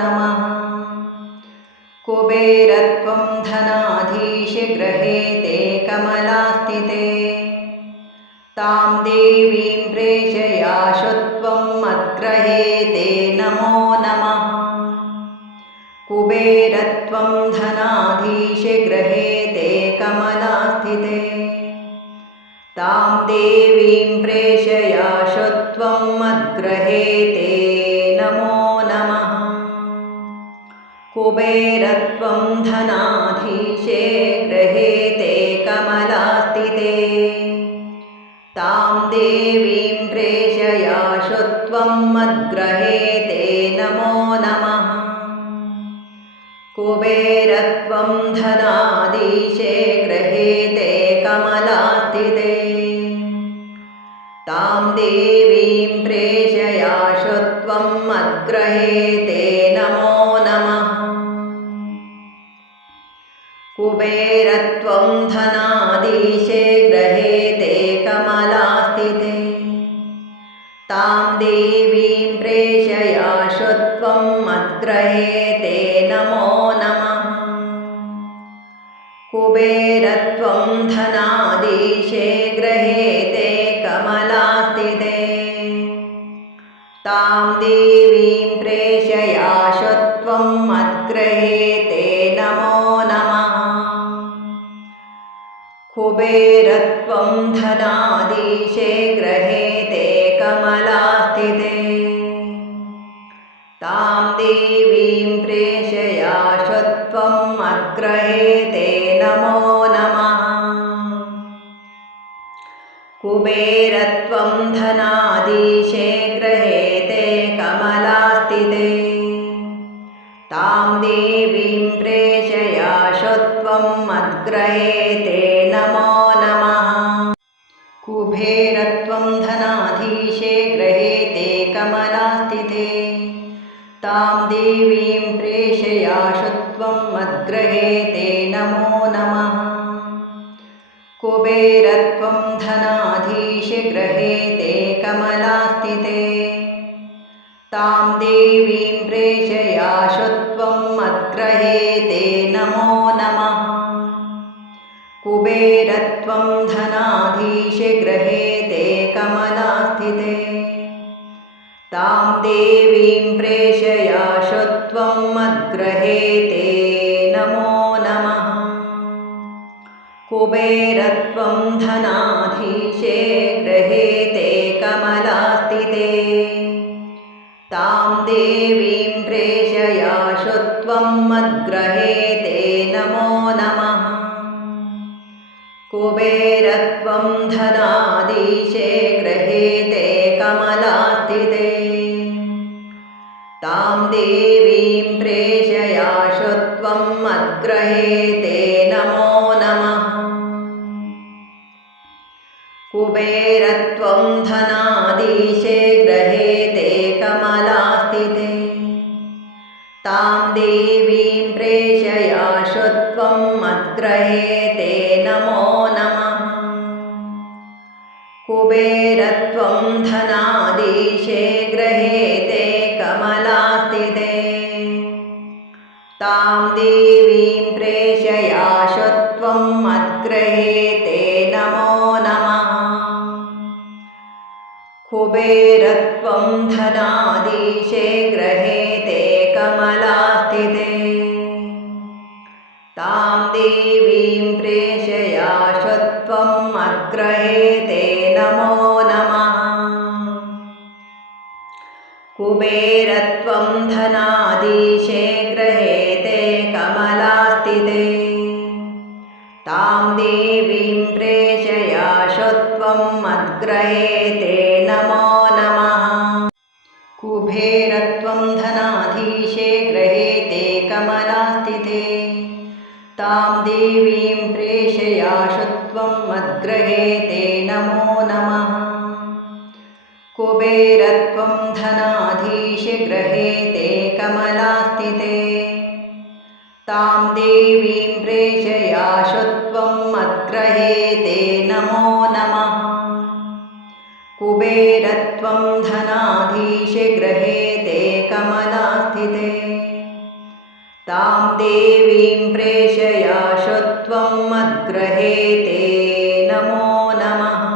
नमो। कुबेरत्वं धनाधीशे ग्रहे ते। कमलास्थिते तां देवीं प्रेषयाशु त्वं मद्ग्रहे ते नमो नमः। कुबेरत्वं धनाधीशे ग्रहे ते। कमलास्थिते तां देवीं प्रेषयाशु त्वं मद्ग्रहे ते नमो नमः। कुबेरत्वं धनाधीशे ग्रहे ते कमलास्थिते तां। देवीं प्रेषयाशु त्वं मद्ग्रहे ते नमो नमः। कुबेरत्वं धनाधीशे ग्रहे ते कमलास्थिते तां। देवीं प्रेषयाशु त्वं मद्ग्रहे धनाधीशे ग्रहे ते कमलास्थिते। तां देवीं प्रेषयाशु त्वं मद्ग्रहे ते नमो नमः। कुबेरत्वं धनाधीशे ग्रहे ते कमलास्थिते। तां देवीं प्रेषयाशु कुबेरत्वं धनाधीशे ग्रहे ते कमलास्थिते। तां देवीं प्रेषयाशु अग्रहे ते नमो नमः। कुबेरत्वं धनाधीशे तां देवीं प्रेषयाशु त्वं मद्ग्रहे ते नमो नमः। कुबेरत्वं धनाधीशे ग्रहे ते कमलास्थिते। तां देवीं प्रेषयाशु त्वं मद्ग्रहे ते नमो नमः। कुबेरत्वं धनाधीशे ग्रहे ते कमलास्थिते। तां देवीं नमो नमः। कुबेरत्वं धनाधीशे ग्रहे ते कमलास्थिते तां देवीं नमो नमः। कुबेरत्वं धनाधीशे ते कमलास्थिते तां देवीं प्रेषयाशु त्वं मद्ग्रहे ते नमो नमः। कुबेरत्वं ग्रहे ते तां देवीं प्रेषयाशु त्वं मद्ग्रहे ते नमो नमः। कुबेरत्वं धनाधीशे ग्रहे ते कमलास्थिते तां देवीं प्रेषयाशु त्वं मद्ग्रहे ते नमो नमः। कुबेरत्वं धनाधीशे ग्रहे ते कमलास्थिते तां देवीं कुबेरत्वं धनाधीशे ग्रहे ते कमलास्थिते तां। देवीं प्रेषयाशु त्वं मद्ग्रहे ते नमो नमः। कुबेरत्वं धनाधीशे ग्रहे ते कमलास्थिते तां। देवीं प्रेषयाशु त्वं मद्ग्रहे ते नमो नमः। कुबेरत्वं धनाधीशे ग्रहे ते कमलास्थिते। तां देवीं प्रेषयाशु त्वं मद्ग्रहे ते नमो नमः। कुबेरत्वं धनाधीशे ग्रहे ते कमलास्थिते। तां देवीं प्रेषयाशु त्वं मद्ग्रहे ते नमो नमः।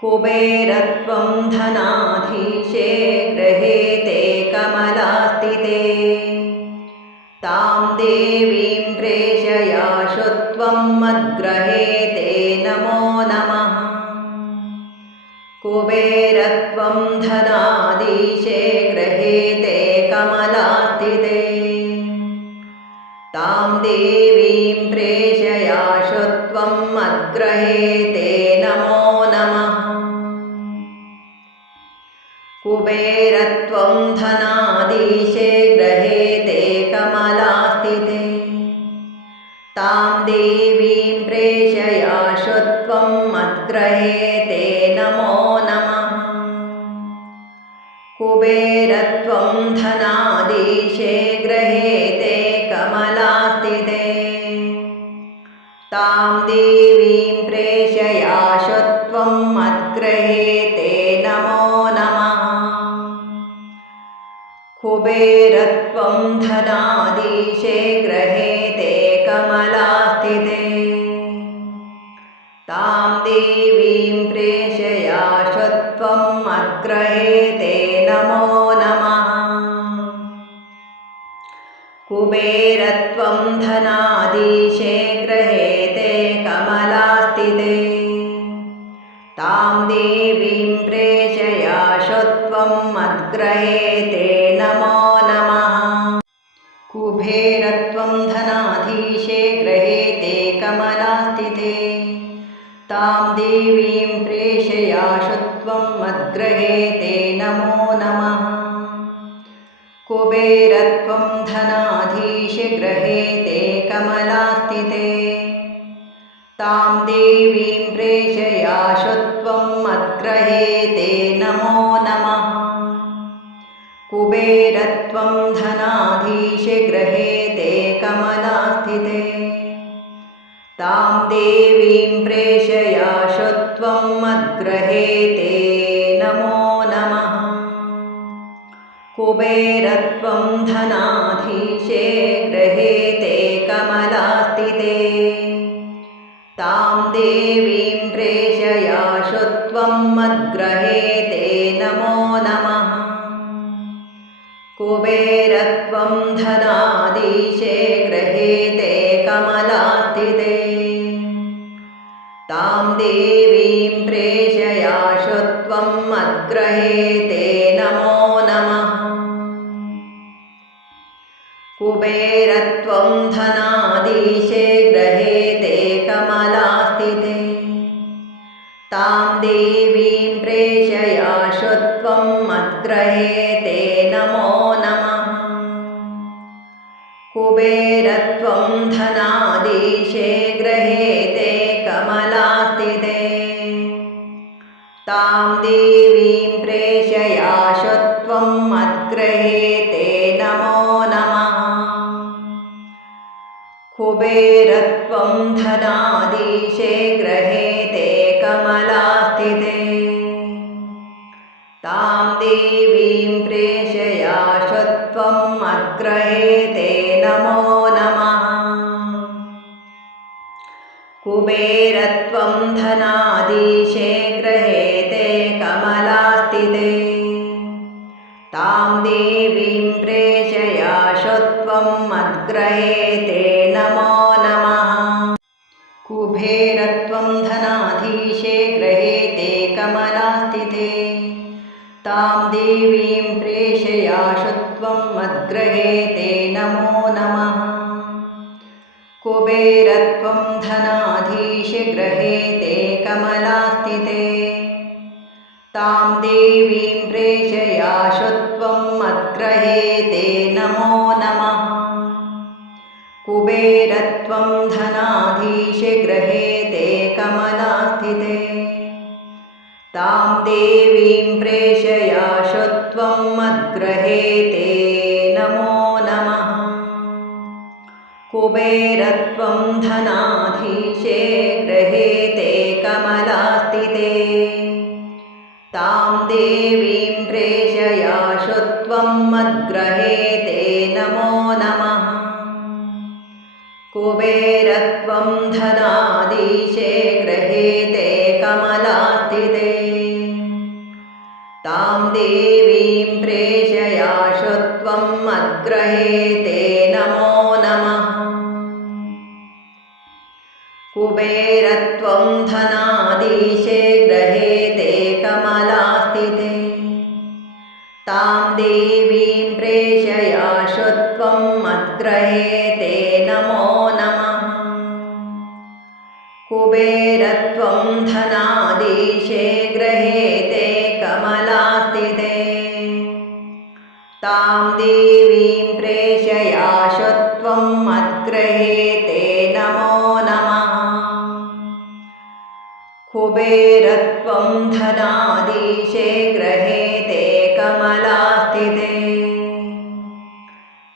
कुबेरत्वं धनाधीशे मद्ग्रहे ते नमो नमः। कुबेरत्वं धनाधीशे ग्रहे ते तां देवीं प्रेषयाशु त्वं नमो नमः। कुबेरत्वं धनाधीशे ग्रहे ते तां देवीं प्रेषयाशु त्वं कुबेरत्वं धनाधीशे ग्रहे ते कमलास्थिते। तां देवीं प्रेषयाशु त्वं मद्ग्रहे ते नमो नमः। कुबेरत्वं धनाधीशे ग्रहे ते कमलास्थिते। तां देवीं प्रेषयाशु त्वं मद्ग्रहे ते कुबेरत्वं धनाधीशे ग्रहे ते कमलास्थिते। तां देवीं प्रेषयाशु त्वं ते नमो नमः। कुबेरत्वं धनाधीशे ग्रहे ते कमलास्थिते। तां देवीं प्रेषयाशु त्वं ते नमो नमः। कुबेरत्वं धनाधीशे ग्रहे ते कमलास्थिते। तां देवीं प्रेषयाशु त्वं मद्ग्रहे ते नमो नमः। कुबेरत्वं धनाधीशे ग्रहे ते कमलास्थिते। तां देवीं प्रेषयाशु त्वं मद्ग्रहे ते नमो नमः। कुबेरत्वं धनाधीशे ग्रहे ते कमलास्थिते तां देवीं प्रेषयाशु त्वं मद्ग्रहे नमो नमः। कुबेरत्वं धनाधीशे ग्रहे ते कमलास्थिते तां देवीं प्रेषयाशु त्वं मद्ग्रहे कुबेरत्वं धनाधीशे ग्रहे ते कमलास्थिते। तां देवीं प्रेषयाशु त्वं मद्ग्रहे नमो नमः। कुबेरत्वं धनाधीशे कुबेरत्वं धनाधीशे गृहे ते। कमलास्थिते तां देवीं ग्रहे ते कमलास्थिते तां। देवीं प्रेषयाशु त्वं मद्ग्रहे ते नमो नमः। कुबेरत्वं धनाधीशे ग्रहे ते कमलास्थिते तां। देवीं प्रेषयाशु त्वं मद्ग्रहे ते नमो नमः। कुबेरत्वं धनाधीशे गृहे ते कमलास्तिते तां। देवीं प्रेषयाशु त्वं मद्ग्रहे ते नमो नमः। कुबेरत्वं धनाधीशे गृहे ते कमलास्तिते तां। देवीं प्रेषयाशु त्वं मद्ग्रहे ते कुबेरत्वं धनाधीशे गृहे ते कमलास्तिते तां देवीं प्रेषयाशु त्वं मद्ग्रहे ते नमो नमः। कुबेरत्वं धनाधीशे गृहे ते कमलास्तिते तां देवीं प्रेषयाशु त्वं मद्ग्रहे कुबेरत्वं धनाधीशे गृहे ते कमलास्तिते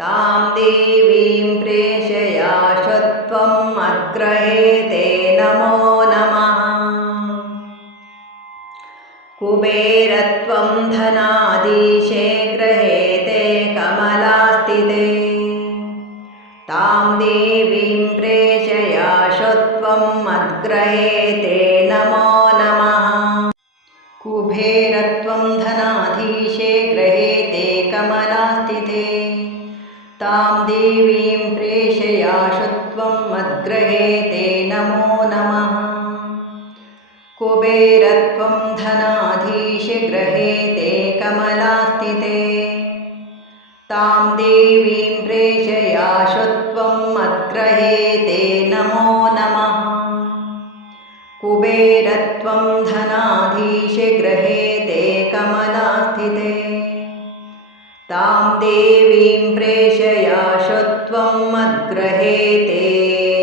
तां देवीं प्रेषयाशु त्वं मद्ग्रहे ते नमो नमः। कुबेरत्वं धनाधीशे गृहे ते कमलास्तिते तां देवीं प्रेषयाशु त्वं मद्ग्रहे ते देवीं प्रेषयाशु त्वं मद्ग्रहे ते नमो नमः। कुबेरत्वं धनाधीशे गृहे ते कमलास्तिते। तां देवीं प्रेषयाशु त्वं ते नमो नमः। कुबेरत्वं धनाधीशे गृहे ते कमलास्थिते तां देवीं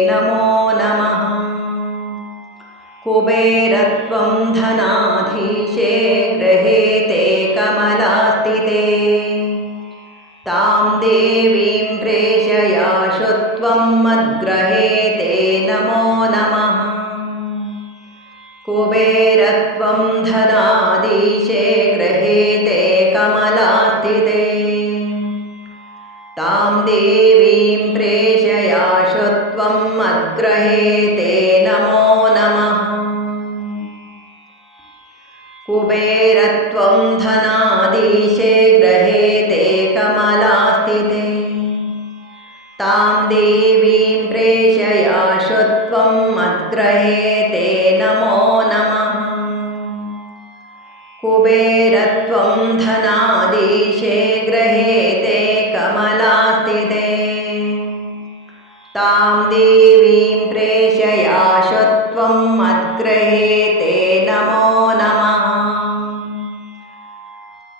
नमो नमः। कुबेरत्वं धनाधीशे ते कमलास्तिते। तां देवीं नमो नमः। कुबेरत्वं धनाधीशे ते कमलास्तिते। तां देवीं प्रेषयाशु त्वं मद्ग्रहे ते नमो नमः। कुबेरत्वं धनाधीशे गृहे ते कमलास्तिते। तां देवीं प्रेषयाशु त्वं मद्ग्रहे ते नमो नमः। कुबेरत्वं धनाधीशे गृहे ते कमलास्तिते तां देवीं प्रेषयाशुत्वं मद्ग्रहे ते नमो नमः।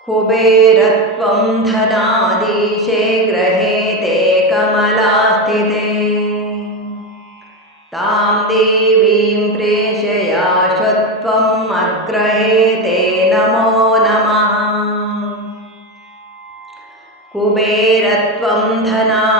कुबेरत्वं धनाधीशे गृहे ते कमलास्तिते तां देवीं प्रेषयाशु त्वं कुबेरत्वं धनाधीशे